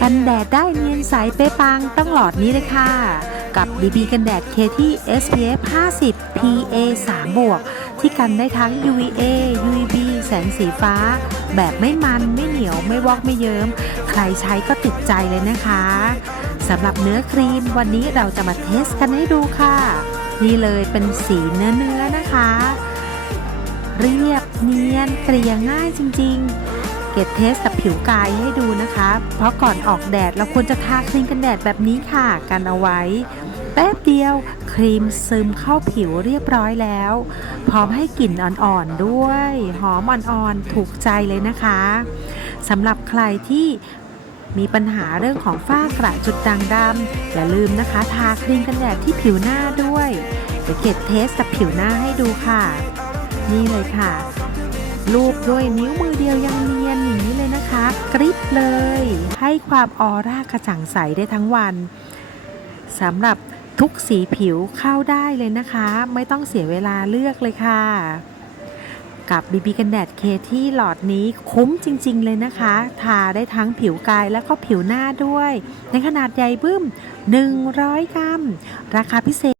กันแดดได้เนียนใสเป๊ะปังต้องหลอดนี้เลยค่ะ กับ BB กันแดดเคที่ SPF 50 PA 3บวก ที่กันได้ทั้ง UVA UVB แสงสีฟ้า แบบไม่มันไม่เหนียวไม่วอกไม่เยิ้ม ใครใช้ก็ติดใจเลยนะคะสำหรับเนื้อครีมวันนี้เราจะมาเทสกันให้ดูค่ะ นี่เลยเป็นสีเนื้อเนื้อนะคะ เรียบเนียนเกลี่ยง่ายจริง ๆ เกดเทสกับผิวกายให้ดูนะคะ เพราะก่อนออกแดดเราควรจะทาครีมกันแดดแบบนี้ค่ะกันเอาไว้ แป๊บเดียวครีมซึมเข้าผิวเรียบร้อยแล้ว พร้อมให้กลิ่นอ่อนๆด้วย หอมอ่อนๆถูกใจเลยนะคะสำหรับใครที่มีปัญหาเรื่องของฝ้ากระจุดด่างดำอย่าลืมนะคะ ทาครีมกันแดดที่ผิวหน้าด้วยเดี๋ยวเกดเทสกับผิวหน้าให้ดูค่ะ นี่เลยค่ะ รูปด้วยนิ้วมือเดียวยังเนียนอย่างนี้เลยนะคะกริบเลย ให้ความออร่ากระจ่างใสได้ทั้งวันสำหรับทุกสีผิวเข้าได้เลยนะคะ ไม่ต้องเสียเวลาเลือกเลยค่ะ กับ BB กันแดดเคที่หลอดนี้คุ้มจริง ๆ เลยนะคะ ทาได้ทั้งผิวกายและก็ผิวหน้าด้วย ในขนาดใหญ่บึ้ม 100 กรัม ราคาพิเศษ